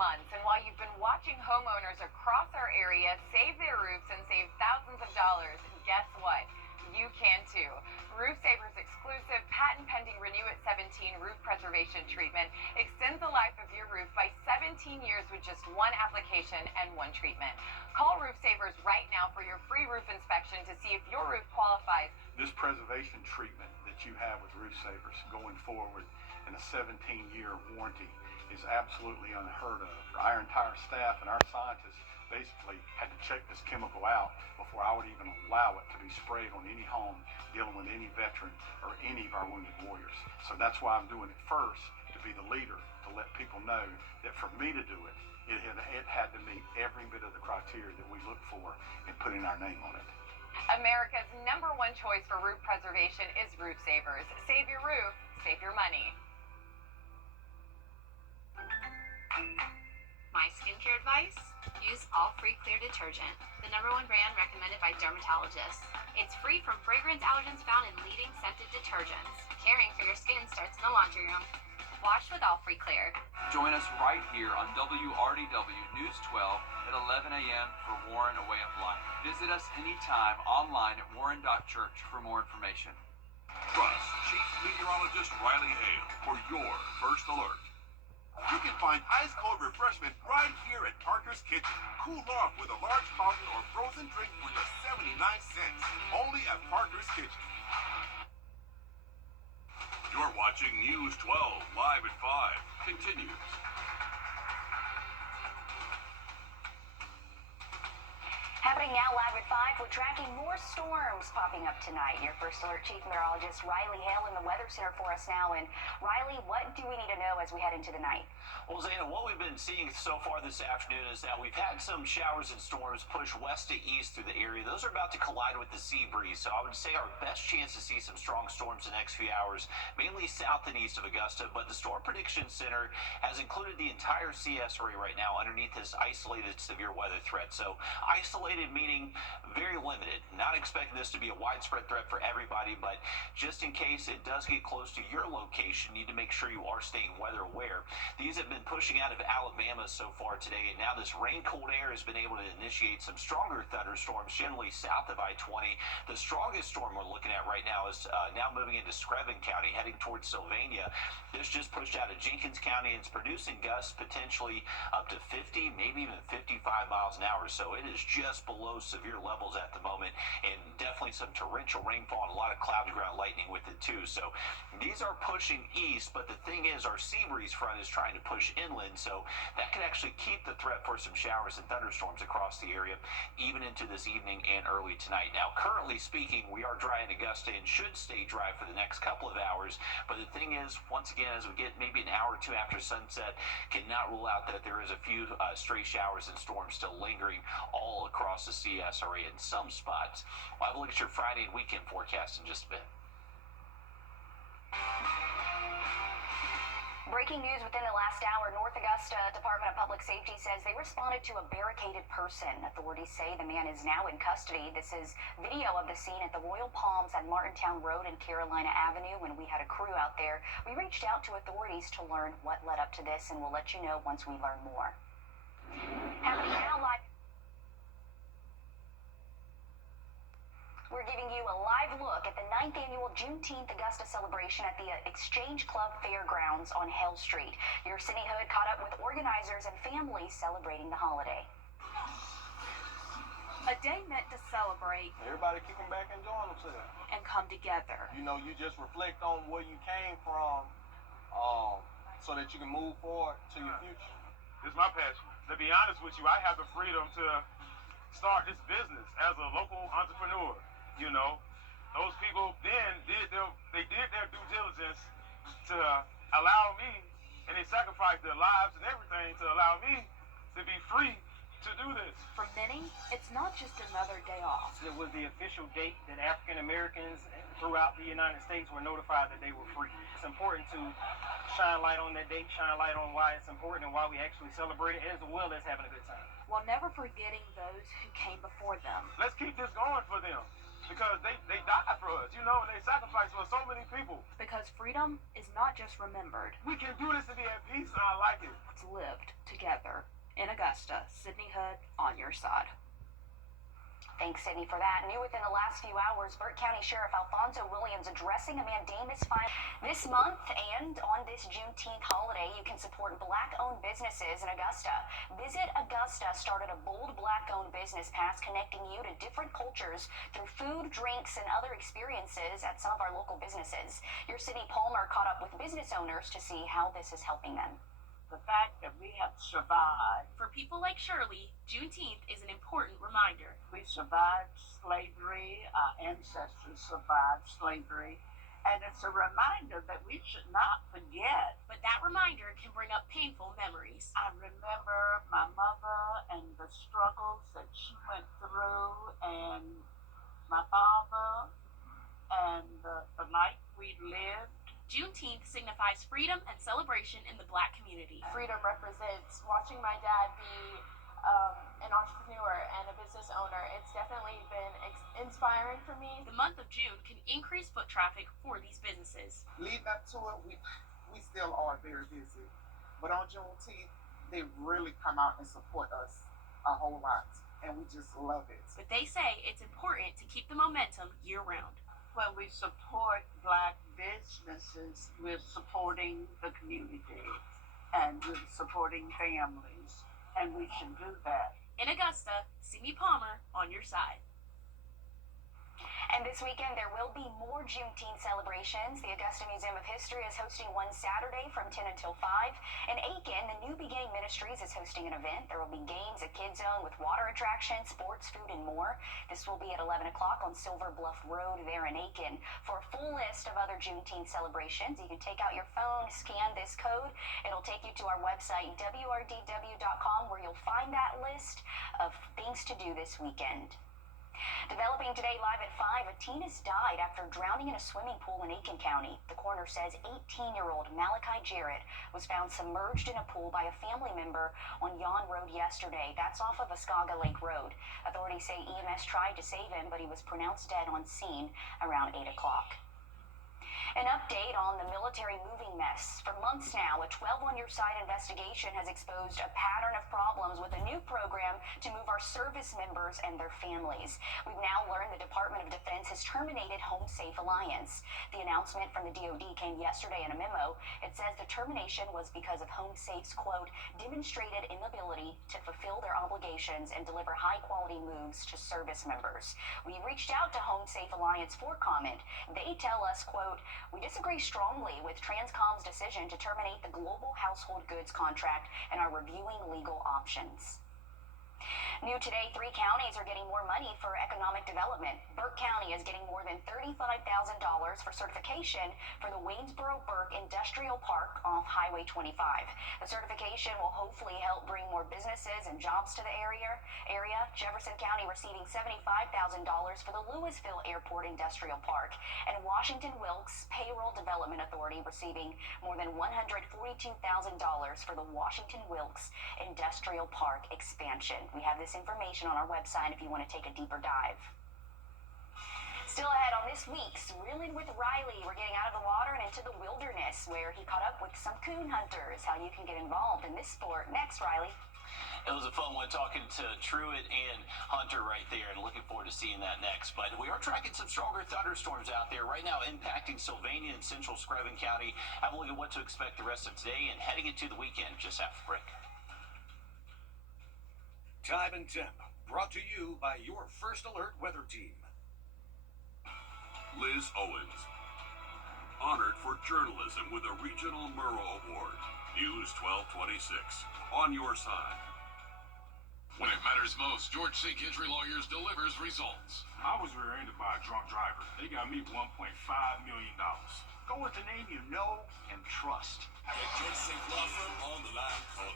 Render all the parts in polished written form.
months. And while you've been watching homeowners across our area save their roofs and save thousands of dollars, guess what? You can too. Roof Saver's exclusive patent-pending Renew at 17 roof preservation treatment extends the life of your roof by 17 years with just one application and one treatment. Call Roof Savers right now for your free roof inspection to see if your roof qualifies. This preservation treatment that you have with Roof Savers going forward in a 17-year warranty is absolutely unheard of. Our entire staff and our scientists basically had to check this chemical out before I would even allow it to be sprayed on any home dealing with any veteran or any of our wounded warriors. So that's why I'm doing it first, to be the leader, to let people know that for me to do it, it had to meet every bit of the criteria that we look for in putting our name on it. America's #1 choice for roof preservation is Roof Savers. Save your roof, save your money. My skincare advice? Use All Free Clear detergent, the #1 brand recommended by dermatologists. It's free from fragrance allergens found in leading scented detergents. Caring for your skin starts in the laundry room. Wash with All Free Clear. Join us right here on WRDW News 12 at 11 a.m. for Warren A Way of Life. Visit us anytime online at warren.church for more information. Trust Chief Meteorologist Riley Hale for your first alert. You can find ice-cold refreshment right here at Parker's Kitchen. Cool off with a large fountain or frozen drink for just 79 cents. Only at Parker's Kitchen. You're watching News 12 live at 5. Continues. Happening now live at 5, we're tracking more storms popping up tonight. Your first alert Chief Meteorologist Riley Hale in the Weather Center for us now. And Riley, what do we need to know as we head into the night? Well, Zana, what we've been seeing so far this afternoon is that we've had some showers and storms push west to east through the area. Those are about to collide with the sea breeze, so I would say our best chance to see some strong storms the next few hours, mainly south and east of Augusta. But the Storm Prediction Center has included the entire CS area right now underneath this isolated severe weather threat. So isolated meaning very limited. Not expecting this to be a widespread threat for everybody, but just in case it does get close to your location, you need to make sure you are staying weather aware. These have been pushing out of Alabama so far today, and now this rain cold air has been able to initiate some stronger thunderstorms generally south of I-20. The strongest storm we're looking at right now is now moving into Screven County, heading towards Sylvania. This just pushed out of Jenkins County and it's producing gusts potentially up to 50, maybe even 55 miles an hour. So it is just below severe levels at the moment, and definitely some torrential rainfall and a lot of cloud to ground lightning with it too. So these are pushing east, but the thing is our sea breeze front is trying to push inland, so that could actually keep the threat for some showers and thunderstorms across the area even into this evening and early tonight. Now, currently speaking, we are dry in Augusta and should stay dry for the next couple of hours, but the thing is, once again, as we get maybe an hour or two after sunset, cannot rule out that there is a few stray showers and storms still lingering all across the CS area in some spots. We'll have a look at your Friday and weekend forecast in just a bit. Breaking news within the last hour, North Augusta Department of Public Safety says they responded to a barricaded person. Authorities say the man is now in custody. This is video of the scene at the Royal Palms at Martintown Road and Carolina Avenue when we had a crew out there. We reached out to authorities to learn what led up to this, and we'll let you know once we learn more. Happening now live. We're giving you a live look at the 9th annual Juneteenth Augusta celebration at the Exchange Club Fairgrounds on Hale Street. Your City Hood caught up with organizers and families celebrating the holiday. A day meant to celebrate. Everybody kicking back and enjoying themselves. And come together. You know, you just reflect on where you came from so that you can move forward to your future. It's my passion. To be honest with you, I have the freedom to start this business as a local entrepreneur. You know, those people then did their due diligence to allow me, and they sacrificed their lives and everything to allow me to be free to do this. For many, it's not just another day off. It was the official date that African Americans throughout the United States were notified that they were free. It's important to shine light on that date, shine light on why it's important and why we actually celebrate it, as well as having a good time. While never forgetting those who came before them. Let's keep this going for them. because they died for us, you know, and they sacrificed for so many people. Because freedom is not just remembered, We can do this and be at peace, and I like it. it's lived together. In Augusta, Sydney Hood on your side. Thanks, Sydney, for that. New within the last few hours, Burke County Sheriff Alfonso Williams addressing a mandamus file this month, and on this Juneteenth holiday, you can support Black-owned businesses in Augusta. Visit Augusta started a bold Black-owned business pass connecting you to different cultures through food, drinks, and other experiences at some of our local businesses. Your Sydney Palmer caught up with business owners to see how this is helping them. The fact that we have survived. For people like Shirley, Juneteenth is an important reminder. We survived slavery, our ancestors survived slavery, and it's a reminder that we should not forget. But that reminder can bring up painful memories. I remember my mother and the struggles that she went through, and my father, and the life we lived. Juneteenth signifies freedom and celebration in the Black community. Freedom represents watching my dad be an entrepreneur and a business owner. It's definitely been inspiring for me. The month of June can increase foot traffic for these businesses. Leading up to it, we still are very busy. But on Juneteenth, they really come out and support us a whole lot. And we just love it. But they say it's important to keep the momentum year-round. When we support Black businesses, we're supporting the community and we're supporting families, and we should do that. In Augusta, Sydney Palmer on your side. And this weekend, there will be more Juneteenth celebrations. The Augusta Museum of History is hosting one Saturday from 10 until 5. In Aiken, the New Beginning Ministries is hosting an event. There will be games at Kid Zone with water attractions, sports, food, and more. This will be at 11 o'clock on Silver Bluff Road there in Aiken. For a full list of other Juneteenth celebrations, you can take out your phone, scan this code. It'll take you to our website, wrdw.com, where you'll find that list of things to do this weekend. Developing today live at 5, a teen has died after drowning in a swimming pool in Aiken County. The coroner says 18-year-old Malachi Jarrett was found submerged in a pool by a family member on Yon Road yesterday. That's off of Ascaga Lake Road. Authorities say EMS tried to save him, but he was pronounced dead on scene around 8 o'clock. An update on the military moving mess. For months now, a 12-on-your-side investigation has exposed a pattern of problems with a new program to move our service members and their families. We've now learned the Department of Defense has terminated Home Safe Alliance. The announcement from the DoD came yesterday in a memo. It says the termination was because of Home Safe's, quote, demonstrated inability to fulfill their obligations and deliver high-quality moves to service members. We reached out to Home Safe Alliance for comment. They tell us, quote, we disagree strongly with Transcom's decision to terminate the global household goods contract and are reviewing legal options. New today, 3 counties are getting more money for economic development. Burke County is getting more than $35,000 for certification for the Waynesboro-Burke Industrial Park off Highway 25. The certification will hopefully help bring more businesses and jobs to the area. Jefferson County receiving $75,000 for the Louisville Airport Industrial Park. And Washington Wilkes Payroll Development Authority receiving more than $142,000 for the Washington Wilkes Industrial Park expansion. We have this information on our website if you want to take a deeper dive. Still ahead on this week's Reelin' with Riley, we're getting out of the water and into the wilderness where he caught up with some coon hunters. How you can get involved in this sport. Next, Riley. It was a fun one talking to Truett and Hunter right there, and looking forward to seeing that next. But we are tracking some stronger thunderstorms out there right now impacting Sylvania and central Screven County. Have a look at what to expect the rest of today and heading into the weekend just after break. Time and temp, brought to you by your First Alert weather team. Liz Owens, honored for journalism with a Regional Murrow Award. News 1226, on your side. When it matters most, George C. Gentry Lawyers delivers results. I was rear-ended by a drunk driver. They got me $1.5 million. Go with the name you know and trust. George C. Law Firm on the line, call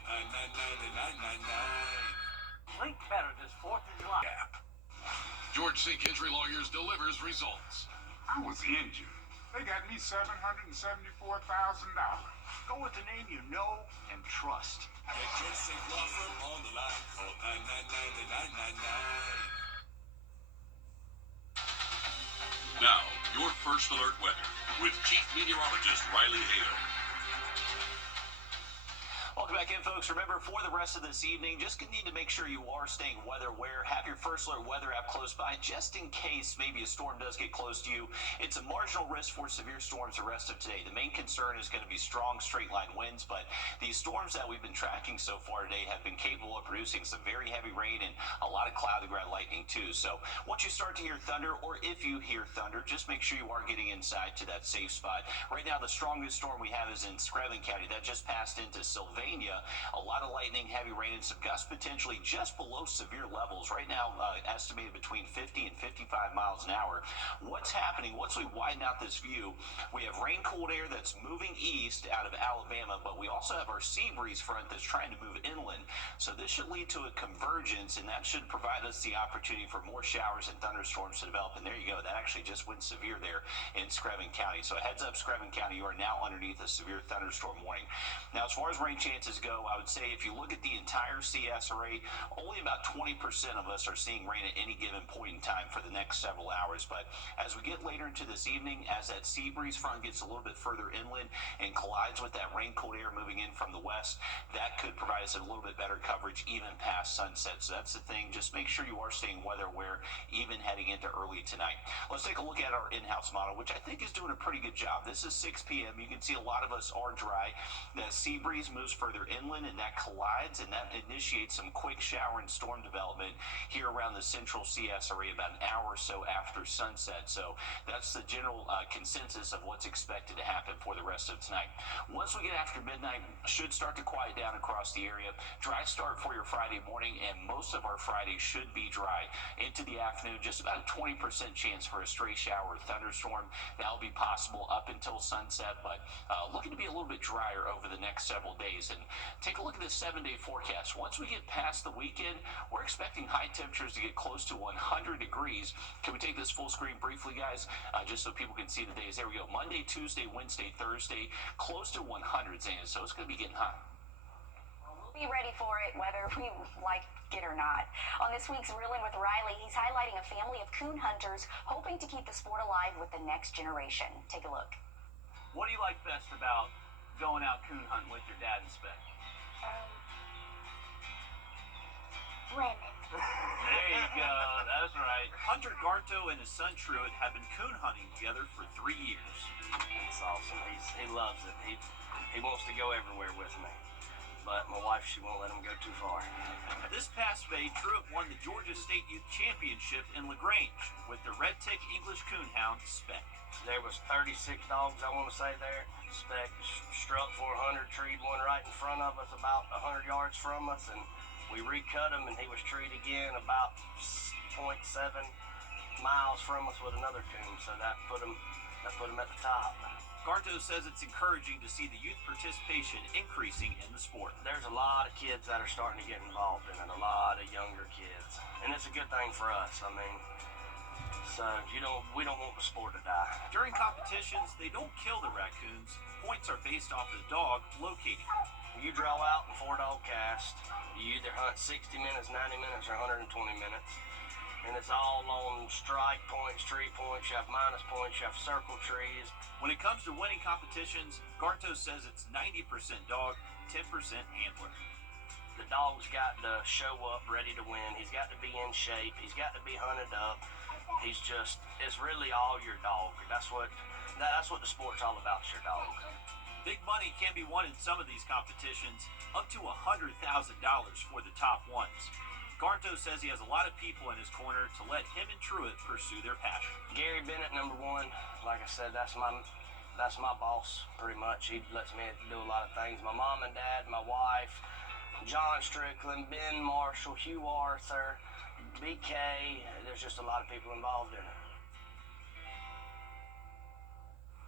999-9999. Link better this 4th of July. George C. Gentry Lawyers delivers results. I was injured. They got me $774,000. Go with the name you know and trust. George C. Law Firm on the line, call 999-9999. Now, your First Alert weather with Chief Meteorologist Riley Hale. Welcome back in, folks. Remember, for the rest of this evening, just need to make sure you are staying weather aware. Have your First Alert weather app close by, just in case maybe a storm does get close to you. It's a marginal risk for severe storms the rest of today. The main concern is going to be strong straight-line winds, but these storms that we've been tracking so far today have been capable of producing some very heavy rain and a lot of cloudy ground lightning, too. So once you start to hear thunder, or if you hear thunder, just make sure you are getting inside to that safe spot. Right now, the strongest storm we have is in Screven County. That just passed into Sylvania. A lot of lightning, heavy rain, and some gusts potentially just below severe levels. Right now, estimated between 50 and 55 miles an hour. What's happening? Once we widen out this view, we have rain-cooled air that's moving east out of Alabama, but we also have our sea breeze front that's trying to move inland. So this should lead to a convergence, and that should provide us the opportunity for more showers and thunderstorms to develop. And there you go. That actually just went severe there in Screven County. So heads up, Screven County, you are now underneath a severe thunderstorm warning. Now, as far as rain chances go, I would say if you look at the entire CS array, only about 20% of us are seeing rain at any given point in time for the next several hours. But as we get later into this evening, as that sea breeze front gets a little bit further inland and collides with that rain-cold air moving in from the west, that could provide us a little bit better coverage even past sunset. So that's the thing. Just make sure you are staying weather aware even heading into early tonight. Let's take a look at our in-house model, which I think is doing a pretty good job. This is 6 p.m. You can see a lot of us are dry. That sea breeze moves further inland, and that collides, and that initiates some quick shower and storm development here around the central CS area about an hour or so after sunset. So that's the general consensus of what's expected to happen for the rest of tonight. Once we get after midnight, should start to quiet down across the area. Dry start for your Friday morning, and most of our Friday should be dry. Into the afternoon, just about a 20% chance for a stray shower or thunderstorm. That will be possible up until sunset, but looking to be a little bit drier over the next several days. And take a look at this 7-day forecast. Once we get past the weekend, we're expecting high temperatures to get close to 100 degrees. Can we take this full screen briefly, guys, just so people can see the days? There we go. Monday, Tuesday, Wednesday, Thursday, close to 100, Zana. So it's going to be getting hot. We'll be ready for it, whether we like it or not. On this week's Reeling with Riley, he's highlighting a family of coon hunters hoping to keep the sport alive with the next generation. Take a look. What do you like best about going out coon hunting with your dad and Spec? Women. There you go. That's right. Hunter Garto and his son Truett have been coon hunting together for 3 years. It's awesome. He loves it. He wants to go everywhere with me. But my wife, she won't let him go too far. This past May, Truett won the Georgia State Youth Championship in LaGrange with the Red Tick English Coonhound Spec. There was 36 dogs, I want to say, there. Spec struck for 100, treed one right in front of us about 100 yards from us, and we recut him, and he was treed again about 0.7 miles from us with another coon, so that put him at the top. Garto says it's encouraging to see the youth participation increasing in the sport. There's a lot of kids that are starting to get involved in it, a lot of younger kids, and it's a good thing for us. I mean, so we don't want the sport to die. During competitions, they don't kill the raccoons. Points are based off the dog locating them. You draw out in 4-dog cast. You either hunt 60 minutes, 90 minutes, or 120 minutes. And it's all on strike points, tree points, you have minus points, you have circle trees. When it comes to winning competitions, Garto says it's 90% dog, 10% handler. The dog's got to show up ready to win. He's got to be in shape. He's got to be hunted up. It's really all your dog. That's what the sport's all about, is your dog. Big money can be won in some of these competitions, up to $100,000 for the top ones. Garto says he has a lot of people in his corner to let him and Truett pursue their passion. Gary Bennett, number one. Like I said, that's my boss, pretty much. He lets me do a lot of things. My mom and dad, my wife, John Strickland, Ben Marshall, Hugh Arthur, BK. There's just a lot of people involved in it.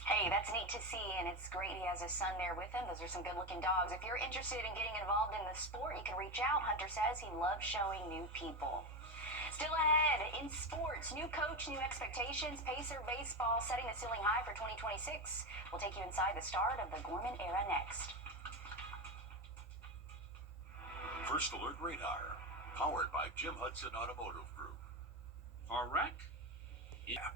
Hey, that's neat to see, and it's great he has his son there with him. Those are some good-looking dogs. If you're interested in getting involved in the sport, you can reach out. Hunter says he loves showing new people. Still ahead, in sports, new coach, new expectations, Pacer baseball setting the ceiling high for 2026. We'll take you inside the start of the Gorman era next. First Alert Radar, powered by Jim Hudson Automotive Group. All right. Yeah.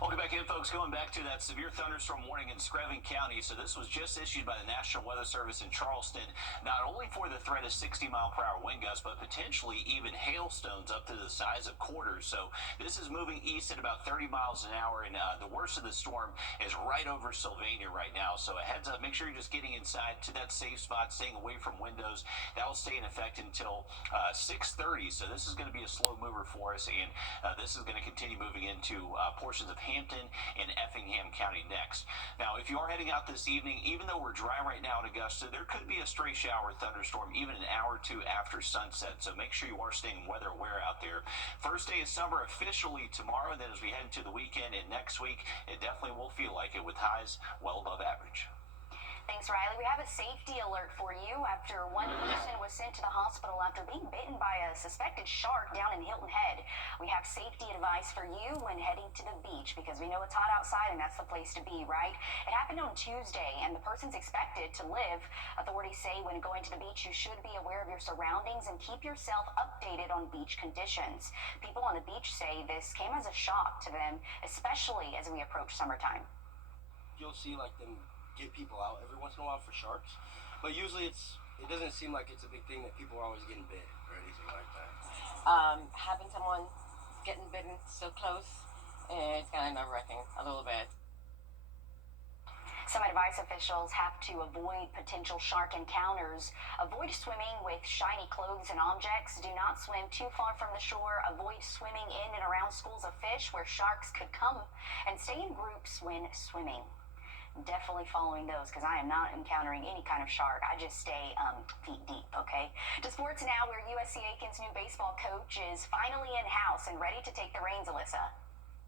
Welcome back in, folks. Going back to that severe thunderstorm warning in Screven County. So this was just issued by the National Weather Service in Charleston, not only for the threat of 60-mile-per-hour wind gusts, but potentially even hailstones up to the size of quarters. So this is moving east at about 30 miles an hour, and the worst of the storm is right over Sylvania right now. So a heads up, make sure you're just getting inside to that safe spot, staying away from windows. That will stay in effect until 6:30. So this is going to be a slow mover for us, and this is going to continue moving into portions of Hampton and Effingham County next. Now, if you are heading out this evening, even though we're dry right now in Augusta, there could be a stray shower thunderstorm even an hour or two after sunset. So make sure you are staying weather aware out there. First day of summer officially tomorrow. Then as we head into the weekend and next week, it definitely will feel like it with highs well above average. Thanks, Riley. We have a safety alert for you after one person was sent to the hospital after being bitten by a suspected shark down in Hilton Head. We have safety advice for you when heading to the beach because we know it's hot outside and that's the place to be, right? It happened on Tuesday and the person's expected to live. Authorities say when going to the beach, you should be aware of your surroundings and keep yourself updated on beach conditions. People on the beach say this came as a shock to them, especially as we approach summertime. You'll see like them get people out every once in a while for sharks, but usually it doesn't seem like it's a big thing that people are always getting bit or anything like that. Having someone getting bitten so close, it's kind of nerve-wracking a little bit. Some advice officials have to avoid potential shark encounters. Avoid swimming with shiny clothes and objects. Do not swim too far from the shore. Avoid swimming in and around schools of fish where sharks could come. And stay in groups when swimming. Definitely following those because I am not encountering any kind of shark. I just stay feet deep, okay? To sports now, where USC Aiken's new baseball coach is finally in-house and ready to take the reins, Alyssa.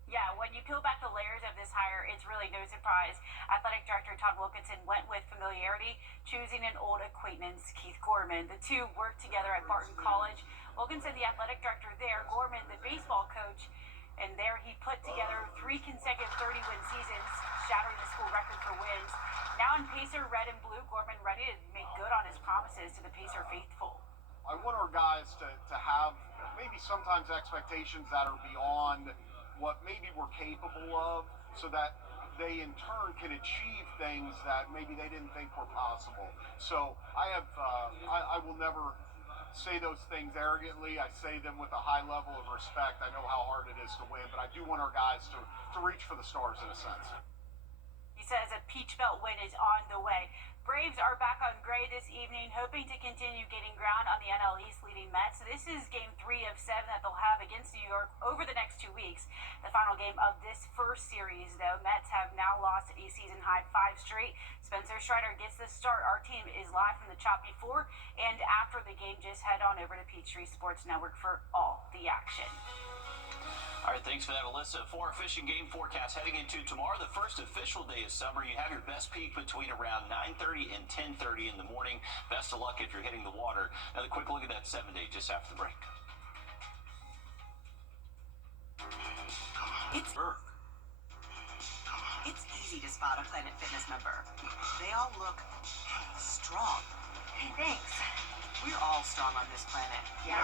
Yeah, when you peel back the layers of this hire, it's really no surprise. Athletic Director Todd Wilkinson went with familiarity, choosing an old acquaintance, Keith Gorman. The two worked together at Barton College. Wilkinson, the athletic director there, Gorman, the baseball coach, and there he put together 3 consecutive 30-win seasons, shattering the school record for wins. Now in Pacer red and blue, Gorman ready to make good on his promises to the Pacer faithful. I want our guys to have maybe sometimes expectations that are beyond what maybe we're capable of so that they in turn can achieve things that maybe they didn't think were possible. So I will never say those things arrogantly. I say them with a high level of respect. I know how hard it is to win, but I do want our guys to reach for the stars in a sense. He says a Peach Belt win is on the way. Braves are back on gray this evening, hoping to continue getting ground on the NL East leading Mets. This is game 3 of 7 that they'll have against New York over the next 2 weeks. The final game of this first series, though, Mets have now lost a season-high 5 straight. Spencer Strider gets the start. Our team is live from the chop before and after the game. Just head on over to Peachtree Sports Network for all the action. All right, thanks for that, Alyssa. For our fishing game forecast heading into tomorrow, the first official day of summer, you have your best peak between around 9:30 and 10:30 in the morning. Best of luck if you're hitting the water. Another quick look at that 7-day just after the break. It's easy to spot a Planet Fitness member. They all look strong. Hey, thanks. We're all strong on this planet. Yeah.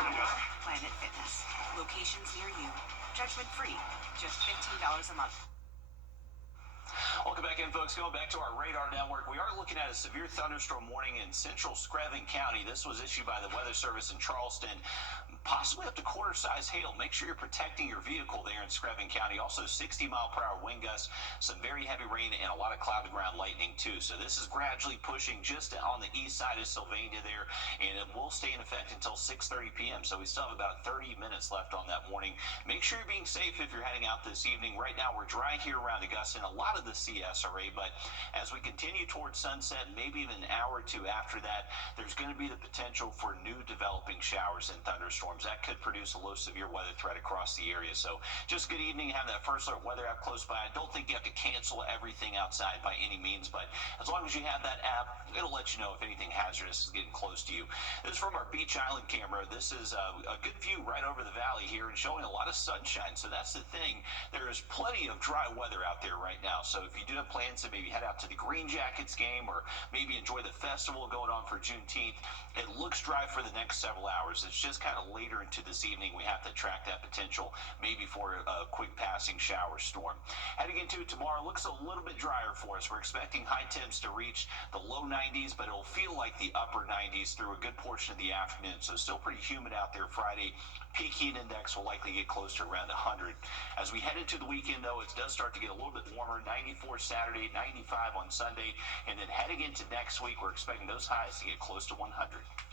Planet Fitness. Locations near you. Judgment free. Just $15 a month. Welcome back in, folks. Going back to our radar network, we are looking at a severe thunderstorm warning in central Screven County. This was issued by the Weather Service in Charleston. Possibly up to quarter-size hail. Make sure you're protecting your vehicle there in Screven County. Also 60-mile-per-hour wind gusts, some very heavy rain, and a lot of cloud-to-ground lightning, too. So this is gradually pushing just on the east side of Sylvania there, and it will stay in effect until 6:30 p.m. So we still have about 30 minutes left on that warning. Make sure you're being safe if you're heading out this evening. Right now, we're dry here around Augusta and a lot of the CSRA, but as we continue towards sunset, maybe even an hour or two after that, there's going to be the potential for new developing showers and thunderstorms. That could produce a low severe weather threat across the area. So just good evening. Have that first alert weather app close by. I don't think you have to cancel everything outside by any means, but as long as you have that app, it'll let you know if anything hazardous is getting close to you. This is from our Beach Island camera. This is a good view right over the valley here and showing a lot of sunshine. So that's the thing. There is plenty of dry weather out there right now. So if you do have plans to maybe head out to the Green Jackets game or maybe enjoy the festival going on for Juneteenth, it looks dry for the next several hours. It's just kind of later into this evening we have to track that potential maybe for a quick passing shower storm. Heading into tomorrow, looks a little bit drier for us. We're expecting high temps to reach the low 90s, but it'll feel like the upper 90s through a good portion of the afternoon. So still pretty humid out there Friday. Peak heat index will likely get close to around 100. As we head into the weekend, though, it does start to get a little bit warmer. 94 Saturday, 95 on Sunday. And then heading into next week, we're expecting those highs to get close to 100.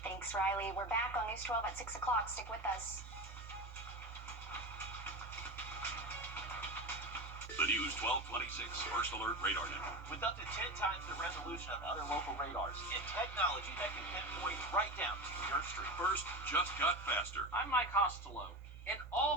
Thanks, Riley. We're back on News 12 at 6 o'clock. Stick with us. The News 1226 First Alert Radar Network. With up to 10 times the resolution of other local radars and technology that can pinpoint right down to your street. First just got faster. I'm Mike Costello. In all